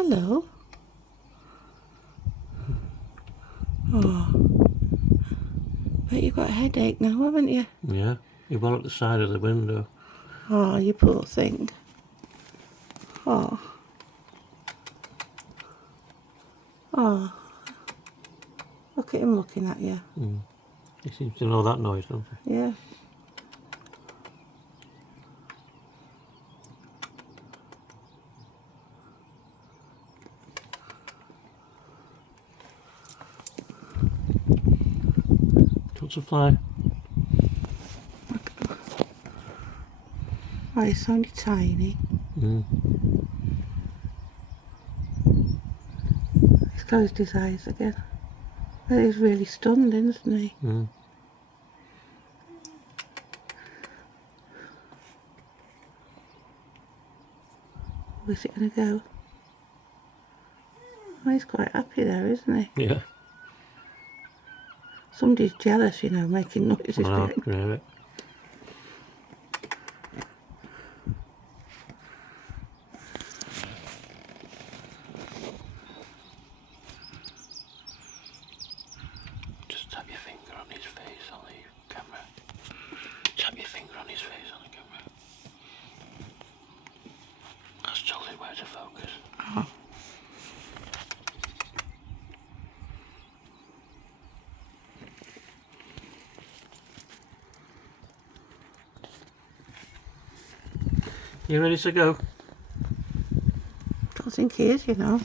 Hello. Oh, but you've got a headache now, haven't you? Yeah, you were at the side of the window. Oh, you poor thing. Oh. Oh. Look at him looking at you. He seems to know that noise, doesn't he? Yeah. Wants to fly. Oh, he's only tiny. He's closed his eyes again. Well, he's really stunned, isn't he? Where's it going to go? Oh, he's quite happy there, isn't he? Yeah. Somebody's jealous, you know, making noises I know, behind. can hear it. Just tap your finger on his face on the camera. Tap your finger on his face on the camera. That's totally where to focus. Oh. You ready to go? Don't think he is, you know.